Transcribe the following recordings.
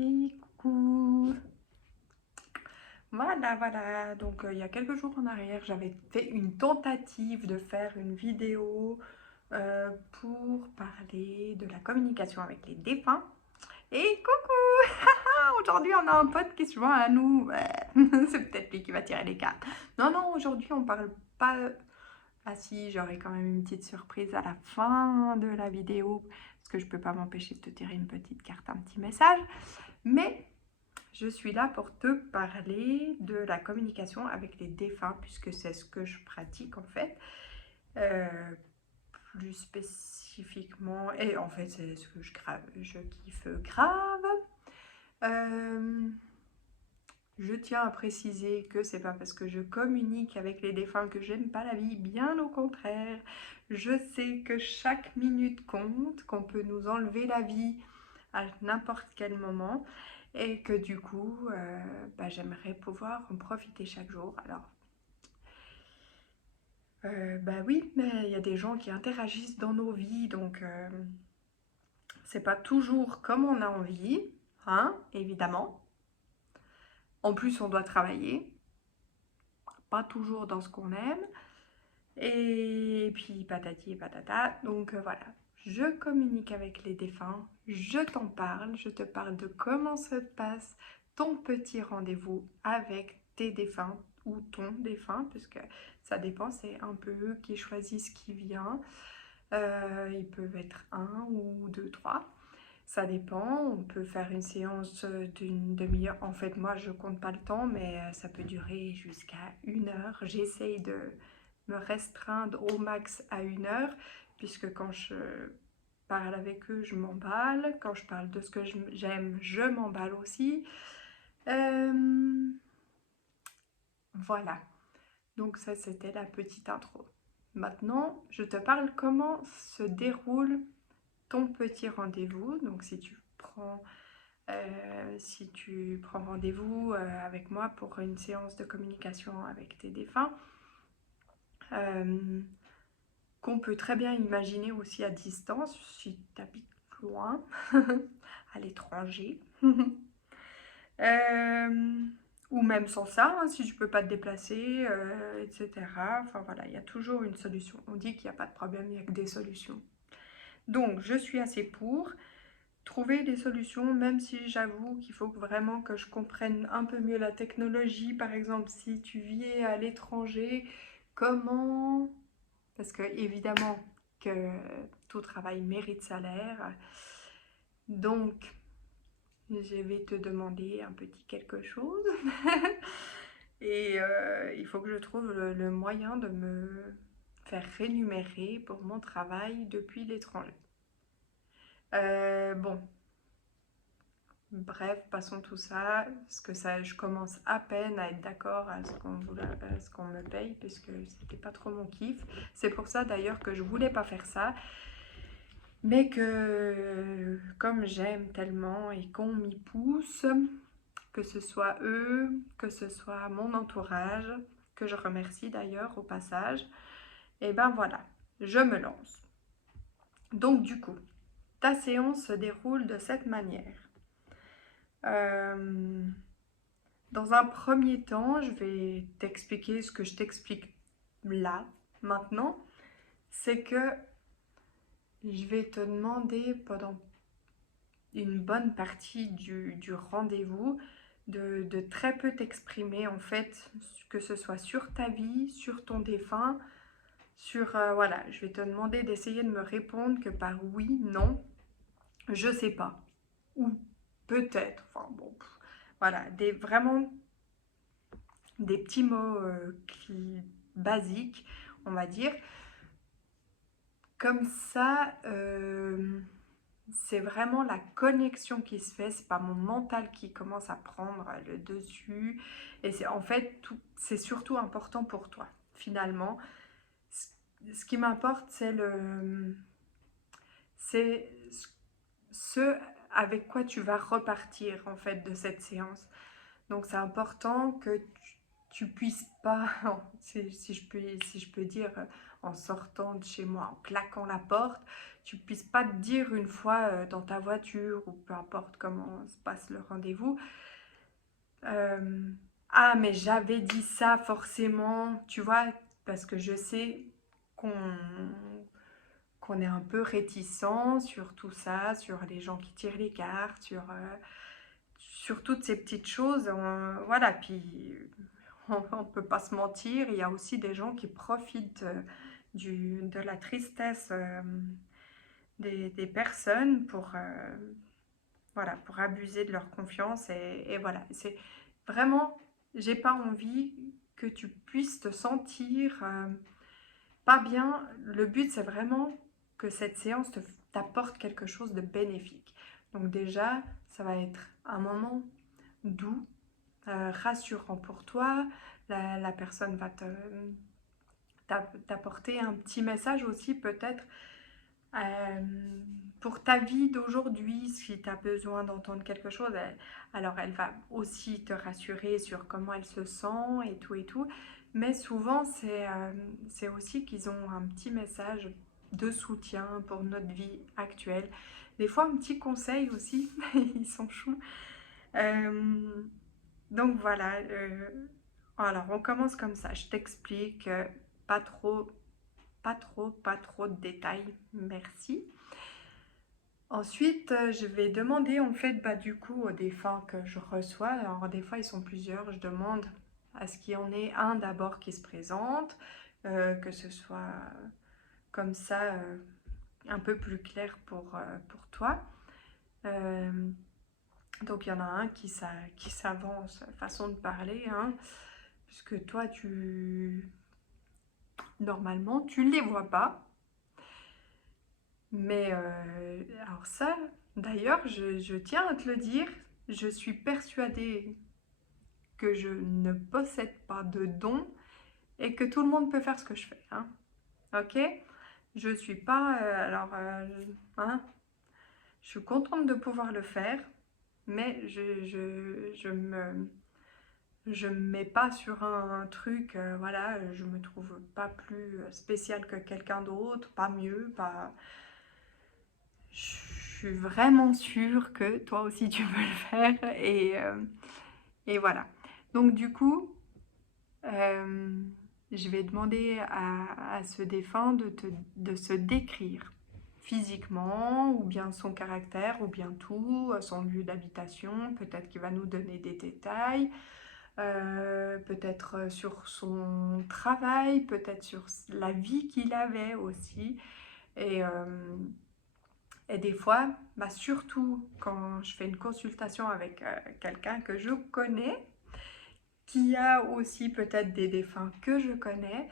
Et coucou! Voilà, donc il y a quelques jours en arrière, j'avais fait une tentative de faire une vidéo pour parler de la communication avec les défunts. Et coucou! Aujourd'hui, on a un pote qui se joint à nous. Ouais, c'est peut-être lui qui va tirer les cartes. Non, aujourd'hui, on parle pas... Ah si, j'aurai quand même une petite surprise à la fin de la vidéo, parce que je peux pas m'empêcher de te tirer une petite carte, un petit message. Mais je suis là pour te parler de la communication avec les défunts, puisque c'est ce que je pratique en fait. Euh, Plus spécifiquement, et en fait c'est ce que je kiffe grave. Euh, je tiens à préciser que c'est pas parce que je communique avec les défunts que j'aime pas la vie, bien au contraire. Je sais que chaque minute compte, qu'on peut nous enlever la vie à n'importe quel moment et que du coup, j'aimerais pouvoir en profiter chaque jour. Alors, oui, mais il y a des gens qui interagissent dans nos vies, donc c'est pas toujours comme on a envie, hein, évidemment. En plus, on doit travailler, pas toujours dans ce qu'on aime. Et puis patati et patata. Donc voilà, je communique avec les défunts, je t'en parle, je te parle de comment se passe ton petit rendez-vous avec tes défunts ou ton défunt, puisque ça dépend, c'est un peu eux qui choisissent qui vient. Ils peuvent être un ou deux, trois. Ça dépend, on peut faire une séance d'une demi-heure. En fait, moi, je compte pas le temps, mais ça peut durer jusqu'à 1 heure. J'essaye de me restreindre au max à 1 heure, puisque quand je parle avec eux, je m'emballe. Quand je parle de ce que j'aime, je m'emballe aussi. Euh, voilà, donc ça, c'était la petite intro. Maintenant, je te parle comment se déroule ton petit rendez-vous. Donc, si tu prends rendez-vous avec moi pour une séance de communication avec tes défunts, euh, qu'on peut très bien imaginer aussi à distance si tu habites loin, à l'étranger. Euh, ou même sans ça, hein, si tu peux pas te déplacer, etc. Enfin voilà, il y a toujours une solution. On dit qu'il n'y a pas de problème, il n'y a que des solutions. Donc, je suis assez pour trouver des solutions, même si j'avoue qu'il faut vraiment que je comprenne un peu mieux la technologie. Par exemple, si tu vis à l'étranger, comment... Parce que évidemment que tout travail mérite salaire. Donc, je vais te demander un petit quelque chose. Et il faut que je trouve le moyen de me faire rémunérer pour mon travail depuis l'étranger. Bon, bref, passons tout ça, parce que ça, je commence à peine à être d'accord à ce qu'on me paye, puisque c'était pas trop mon kiff. C'est pour ça d'ailleurs que je voulais pas faire ça, mais que comme j'aime tellement et qu'on m'y pousse, que ce soit eux, que ce soit mon entourage, que je remercie d'ailleurs au passage, et ben voilà, je me lance. Donc du coup, ta séance se déroule de cette manière. Euh, Dans un premier temps, je vais t'expliquer ce que je t'explique là, maintenant. C'est que je vais te demander pendant une bonne partie du rendez-vous de très peu t'exprimer en fait, que ce soit sur ta vie, sur ton défunt, voilà, je vais te demander d'essayer de me répondre que par oui, non, je sais pas, ou peut-être, enfin bon, voilà, vraiment des petits mots basiques, on va dire. Comme ça, c'est vraiment la connexion qui se fait, c'est pas mon mental qui commence à prendre le dessus. Et c'est en fait, c'est surtout important pour toi, finalement. Ce qui m'importe, c'est ce avec quoi tu vas repartir, en fait, de cette séance. Donc c'est important que tu puisses pas, si je peux dire, en sortant de chez moi, en claquant la porte, tu puisses pas te dire une fois dans ta voiture ou peu importe comment se passe le rendez-vous, ah mais j'avais dit ça forcément, tu vois, parce que je sais qu'on qu'on est un peu réticent sur tout ça, sur les gens qui tirent les cartes, sur toutes ces petites choses. Voilà, puis on peut pas se mentir, il y a aussi des gens qui profitent de la tristesse des personnes voilà, pour abuser de leur confiance. Et voilà, c'est vraiment, j'ai pas envie que tu puisses te sentir pas bien. Le but, c'est vraiment que cette séance t'apporte quelque chose de bénéfique. Donc déjà, ça va être un moment doux, rassurant pour toi. La personne va t'apporter un petit message aussi peut-être euh, pour ta vie d'aujourd'hui, si tu as besoin d'entendre quelque chose. Alors elle va aussi te rassurer sur comment elle se sent et tout et tout. Mais souvent, c'est aussi qu'ils ont un petit message de soutien pour notre vie actuelle. Des fois, un petit conseil aussi, ils sont choux. Euh, donc voilà, alors on commence comme ça. Je t'explique, pas trop, pas trop de détails. Merci. Ensuite, je vais demander en fait, bah, du coup, aux défunts que je reçois. Alors des fois, ils sont plusieurs. Je demande à ce qu'il y en ait un d'abord qui se présente, que ce soit comme ça un peu plus clair pour toi. Euh, donc il y en a un qui s'avance, façon de parler, hein, puisque toi, normalement, tu ne les vois pas. Mais alors ça, d'ailleurs, je tiens à te le dire, je suis persuadée que je ne possède pas de don et que tout le monde peut faire ce que je fais. Hein. Ok? Je suis pas... hein, je suis contente de pouvoir le faire, mais je me mets pas sur un truc, voilà, je me trouve pas plus spéciale que quelqu'un d'autre, pas mieux, pas... Je suis vraiment sûre que toi aussi tu peux le faire et voilà. Donc du coup, euh, je vais demander à ce défunt de se décrire physiquement ou bien son caractère ou bien tout, son lieu d'habitation, peut-être qu'il va nous donner des détails, peut-être sur son travail, peut-être sur la vie qu'il avait aussi. Et, et des fois, bah surtout quand je fais une consultation avec quelqu'un que je connais, qui a aussi peut-être des défunts que je connais,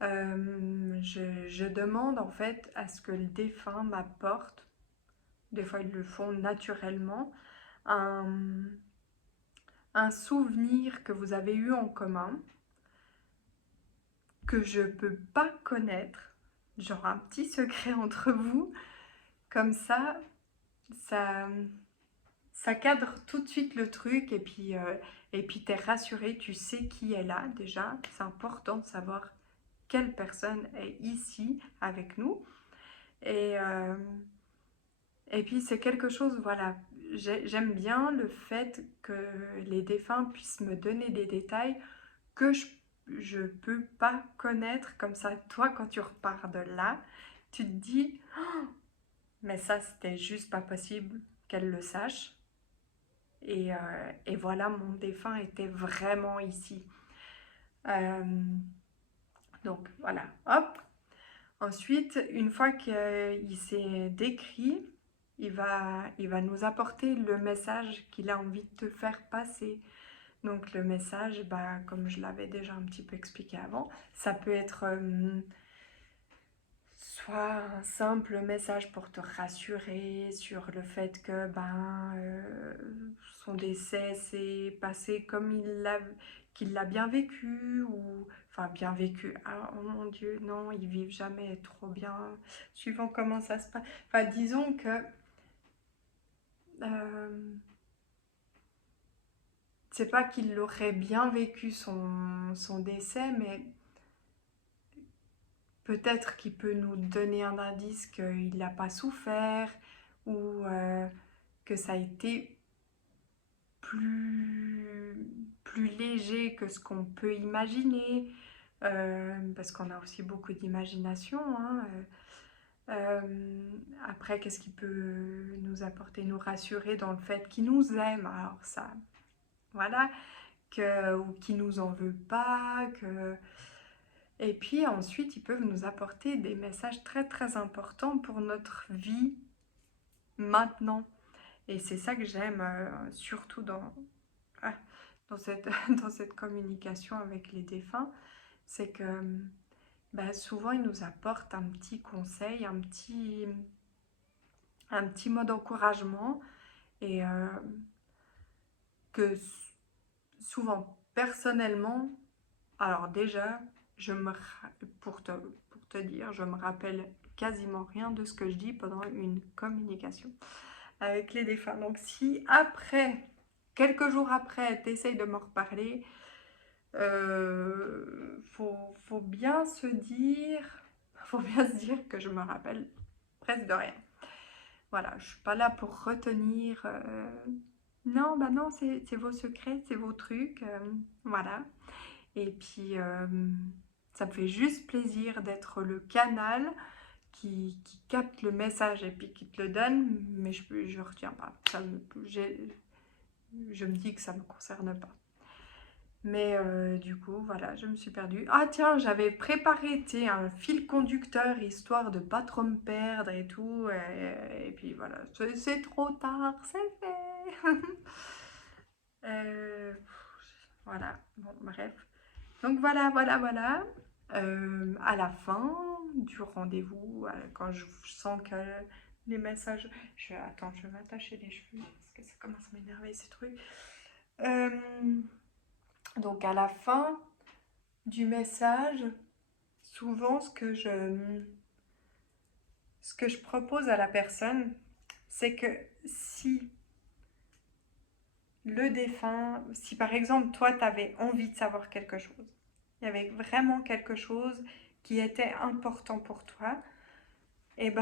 je demande en fait à ce que le défunt m'apporte, des fois ils le font naturellement, un, un souvenir que vous avez eu en commun, que je peux pas connaître, genre un petit secret entre vous, comme ça, ça cadre tout de suite le truc et puis t'es rassuré, tu sais qui est là déjà. C'est important de savoir quelle personne est ici avec nous. Et, euh, et puis c'est quelque chose, voilà, j'aime bien le fait que les défunts puissent me donner des détails que je peux pas connaître. Comme ça, toi, quand tu repars de là, tu te dis, mais ça, c'était juste pas possible qu'elle le sache. Et voilà, mon défunt était vraiment ici. Euh, donc voilà, hop. Ensuite, une fois qu'il s'est décrit, il va nous apporter le message qu'il a envie de te faire passer. Donc le message, bah, comme je l'avais déjà un petit peu expliqué avant, ça peut être soit un simple message pour te rassurer sur le fait que son décès s'est passé comme qu'il l'a bien vécu, ou enfin bien vécu. Ah, oh mon Dieu, non, ils vivent jamais trop bien, suivant comment ça se passe. Enfin, disons que euh, c'est pas qu'il aurait bien vécu son décès, mais peut-être qu'il peut nous donner un indice qu'il n'a pas souffert ou que ça a été plus léger que ce qu'on peut imaginer, parce qu'on a aussi beaucoup d'imagination, hein. Après, qu'est-ce qui peut nous apporter, nous rassurer dans le fait qu'il nous aime, alors ça, voilà, ou qu'il nous en veut pas, et puis ensuite, ils peuvent nous apporter des messages très très importants pour notre vie maintenant. Et c'est ça que j'aime surtout ah, dans cette communication avec les défunts, c'est que bah, souvent ils nous apportent un petit conseil, un petit mot d'encouragement et que souvent personnellement, alors déjà, pour te dire, je me rappelle quasiment rien de ce que je dis pendant une communication avec les défunts. Donc si après, quelques jours après, tu essayes de me reparler, faut bien se dire, que je me rappelle presque de rien. Voilà, je suis pas là pour retenir. Non, bah non, c'est vos secrets, c'est vos trucs, voilà. Et puis, ça me fait juste plaisir d'être le canal qui capte le message et puis qui te le donne, mais je retiens pas. Je me dis que ça me concerne pas. Mais du coup, voilà, je me suis perdue. Ah tiens, j'avais préparé, tu sais, un fil conducteur, histoire de pas trop me perdre et tout. Et puis voilà, c'est trop tard, c'est fait. Euh, voilà, bon, bref. Donc voilà. À la fin du rendez-vous, quand je sens que les messages... Attends, je vais m'attacher les cheveux parce que ça commence à m'énerver ces trucs. Donc à la fin du message, souvent ce que je propose à la personne, c'est que si le défunt, si par exemple toi tu avais envie de savoir quelque chose, il y avait vraiment quelque chose qui était important pour toi, et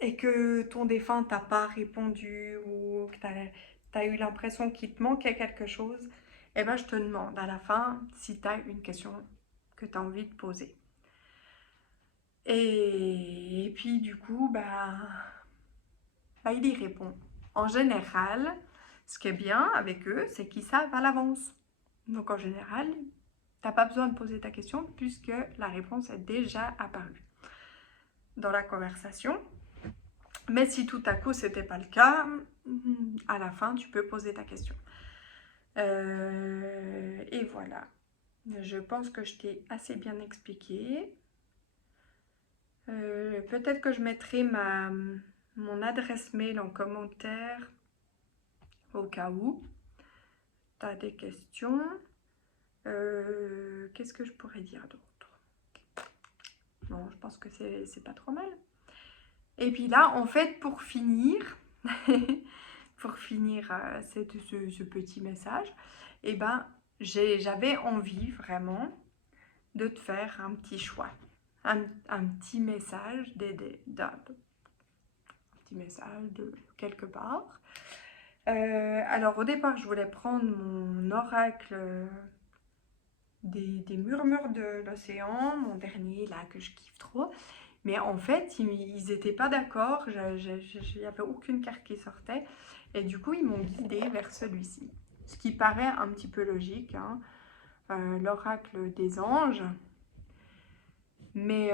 et que ton défunt t'a pas répondu ou que tu as eu l'impression qu'il te manquait quelque chose, je te demande à la fin si tu as une question que tu as envie de poser. Et puis du coup, il y répond. En général, ce qui est bien avec eux, c'est qu'ils savent à l'avance. Donc en général, t'as pas besoin de poser ta question puisque la réponse est déjà apparue dans la conversation. Mais si tout à coup c'était pas le cas, à la fin tu peux poser ta question. Et voilà. Je pense que je t'ai assez bien expliqué. Peut-être que je mettrai mon adresse mail en commentaire au cas où tu as des questions. Qu'est-ce que je pourrais dire d'autre? Non, je pense que c'est pas trop mal. Et puis là, en fait, pour finir, ce petit message, j'avais envie vraiment de te faire un petit choix, un petit message d'un petit message de quelque part. Alors au départ, je voulais prendre mon oracle des murmures de l'océan, mon dernier là que je kiffe trop. Mais en fait, ils n'étaient pas d'accord, il n'y avait aucune carte qui sortait. Et du coup, ils m'ont guidée vers celui-ci. Ce qui paraît un petit peu logique, hein, l'oracle des anges. Mais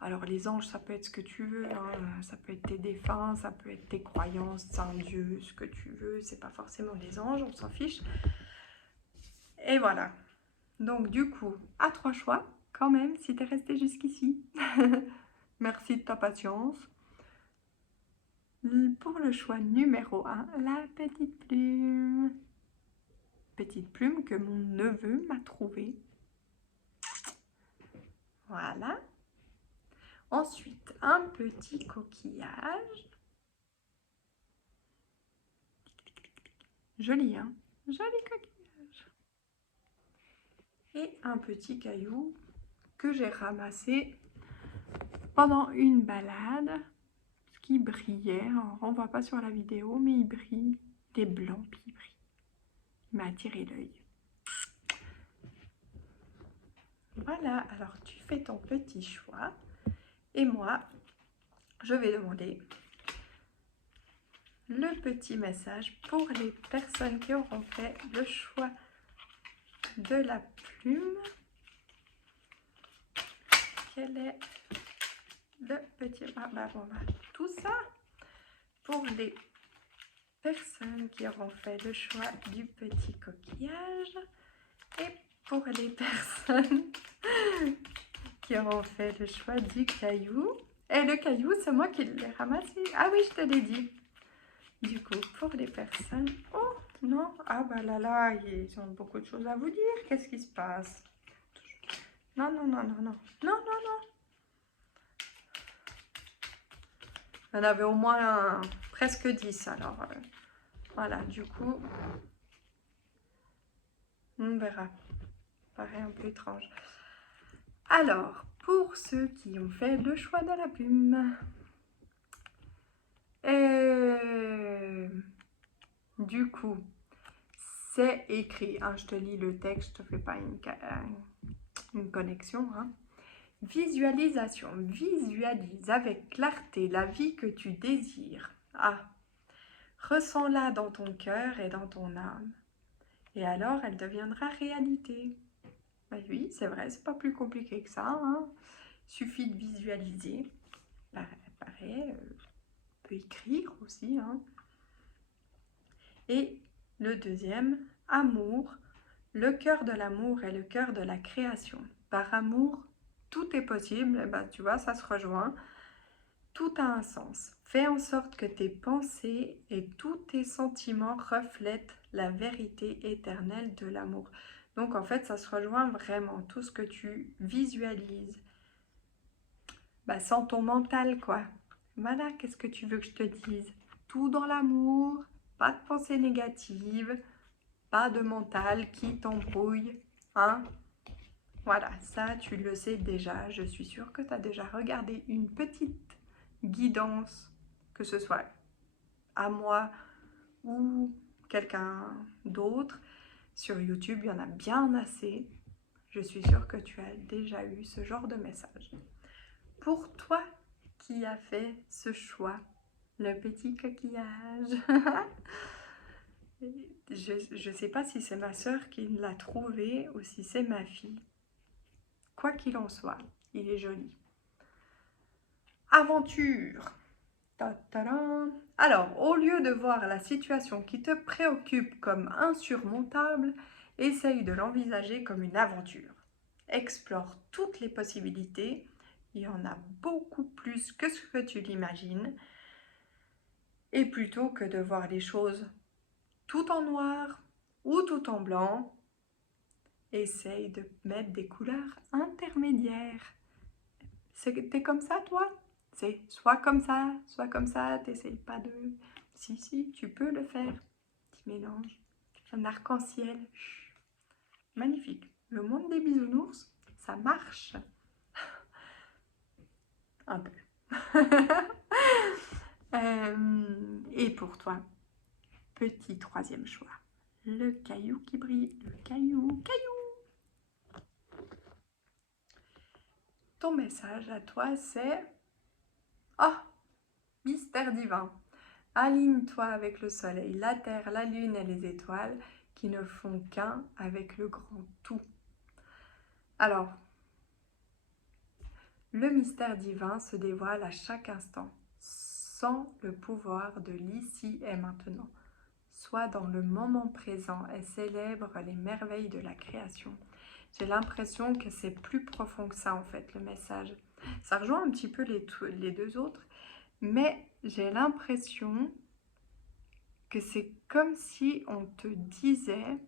alors les anges, ça peut être ce que tu veux, hein. Ça peut être tes défunts, ça peut être tes croyances, un dieu, ce que tu veux. C'est pas forcément des anges, on s'en fiche. Et voilà. Donc du coup, à 3 choix quand même, si t'es resté jusqu'ici. Merci de ta patience. Pour le choix numéro 1, la petite plume. Petite plume que mon neveu m'a trouvée. Voilà. Ensuite, un petit coquillage. Joli, hein? Joli coquillage. et un petit caillou que j'ai ramassé pendant une balade, qui brillait. Alors, on ne voit pas sur la vidéo, mais il brille. Il est blanc, puis il brille. Il m'a attiré l'œil. Voilà, alors tu fais ton petit choix. Et moi, je vais demander le petit message pour les personnes qui auront fait le choix de la plume. Quel est le petit... Ah, bah, bon, bah, tout ça pour les personnes qui auront fait le choix du petit coquillage et pour les personnes qui auront fait le choix du caillou. Et le caillou, c'est moi qui l'ai ramassé. Ah oui, je te l'ai dit. Du coup, pour les personnes... Oh, non. Ah bah là, ils ont beaucoup de choses à vous dire. Qu'est-ce qui se passe? Non, non, non, non, non. Non, non, non. Il y en avait au moins presque 10, alors... voilà, du coup... On verra. Paraît un peu étrange. Alors, pour ceux qui ont fait le choix de la plume... Du coup, c'est écrit, hein, je te lis le texte, je te fais pas une connexion. Hein. Visualisation, visualise avec clarté la vie que tu désires. Ah, ressens-la dans ton cœur et dans ton âme. Et alors, elle deviendra réalité. Ben oui, c'est vrai, c'est pas plus compliqué que ça. Hein. Suffit de visualiser. Pareil, on peut écrire aussi. Hein. Et le deuxième, amour. Le cœur de l'amour est le cœur de la création. Par amour, tout est possible. Et ben, tu vois, ça se rejoint. Tout a un sens. Fais en sorte que tes pensées et tous tes sentiments reflètent la vérité éternelle de l'amour. Donc en fait, ça se rejoint vraiment. Tout ce que tu visualises, bah, sans ton mental, quoi. Voilà, qu'est-ce que tu veux que je te dise? Tout dans l'amour, pas de pensée négative, pas de mental qui t'embrouille, hein? Voilà, ça tu le sais déjà. Je suis sûre que tu as déjà regardé une petite guidance, que ce soit à moi ou quelqu'un d'autre. Sur YouTube, il y en a bien assez. Je suis sûre que tu as déjà eu ce genre de message. Pour toi qui as fait ce choix, le petit coquillage, je ne sais pas si c'est ma soeur qui l'a trouvé ou si c'est ma fille. Quoi qu'il en soit, il est joli. Aventure. Ta-ta-da. Alors, au lieu de voir la situation qui te préoccupe comme insurmontable, essaye de l'envisager comme une aventure. Explore toutes les possibilités. Il y en a beaucoup plus que ce que tu l'imagines. Et plutôt que de voir les choses tout en noir ou tout en blanc, essaye de mettre des couleurs intermédiaires. T'es comme ça, toi? C'est soit comme ça, t'essayes pas de... Si, tu peux le faire. Petit mélange, un arc-en-ciel. Magnifique. Le monde des bisounours, ça marche. Un peu. Et pour toi, petit troisième choix. Le caillou qui brille, le caillou. Ton message à toi, c'est... Oh, mystère divin. Aligne-toi avec le soleil, la terre, la lune et les étoiles qui ne font qu'un avec le grand tout. Alors, le mystère divin se dévoile à chaque instant, sans le pouvoir de l'ici et maintenant. Sois dans le moment présent et célèbre les merveilles de la création. J'ai l'impression que c'est plus profond que ça en fait, le message. Ça rejoint un petit peu les deux autres, mais j'ai l'impression que c'est comme si on te disait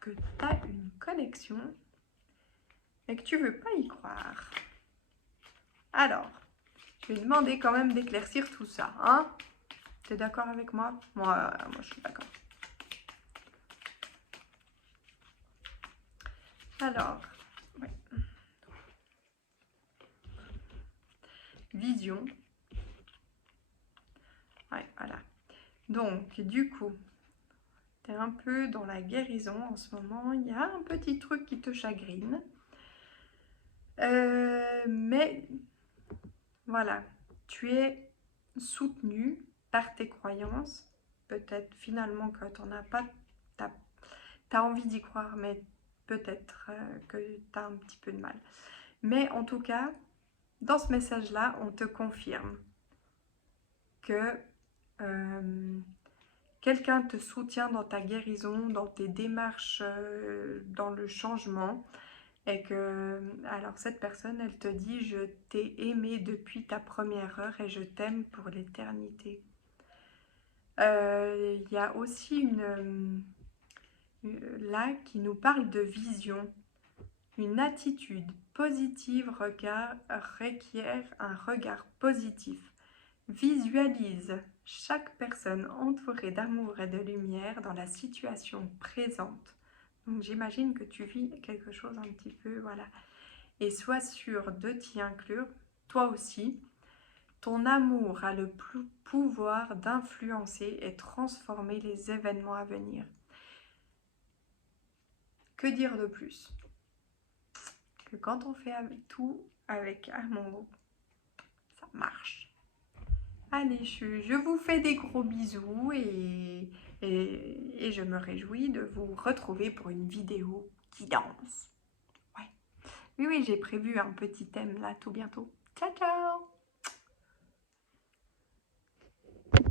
que tu as une connexion et que tu veux pas y croire. Alors, je vais demander quand même d'éclaircir tout ça, hein? Tu es d'accord avec moi? Moi, je suis d'accord. Alors, ouais. Vision. Ouais, voilà. Donc, du coup, tu es un peu dans la guérison en ce moment. Il y a un petit truc qui te chagrine. Mais voilà, tu es soutenu par tes croyances. Peut-être finalement que tu n'en as pas, tu as envie d'y croire, mais peut-être que tu as un petit peu de mal. Mais en tout cas, dans ce message-là, on te confirme que quelqu'un te soutient dans ta guérison, dans tes démarches, dans le changement. Et que, alors cette personne, elle te dit, je t'ai aimé depuis ta première heure et je t'aime pour l'éternité. Il y a aussi là qui nous parle de vision. Une attitude positive requiert un regard positif. Visualise chaque personne entourée d'amour et de lumière dans la situation présente. Donc j'imagine que tu vis quelque chose un petit peu, voilà. Et sois sûr de t'y inclure, toi aussi. Ton amour a le pouvoir d'influencer et transformer les événements à venir. Que dire de plus? Que quand on fait tout avec amour, ça marche. Allez, je vous fais des gros bisous et je me réjouis de vous retrouver pour une vidéo qui danse. Ouais. Oui, j'ai prévu un petit thème là tout bientôt. Ciao, ciao!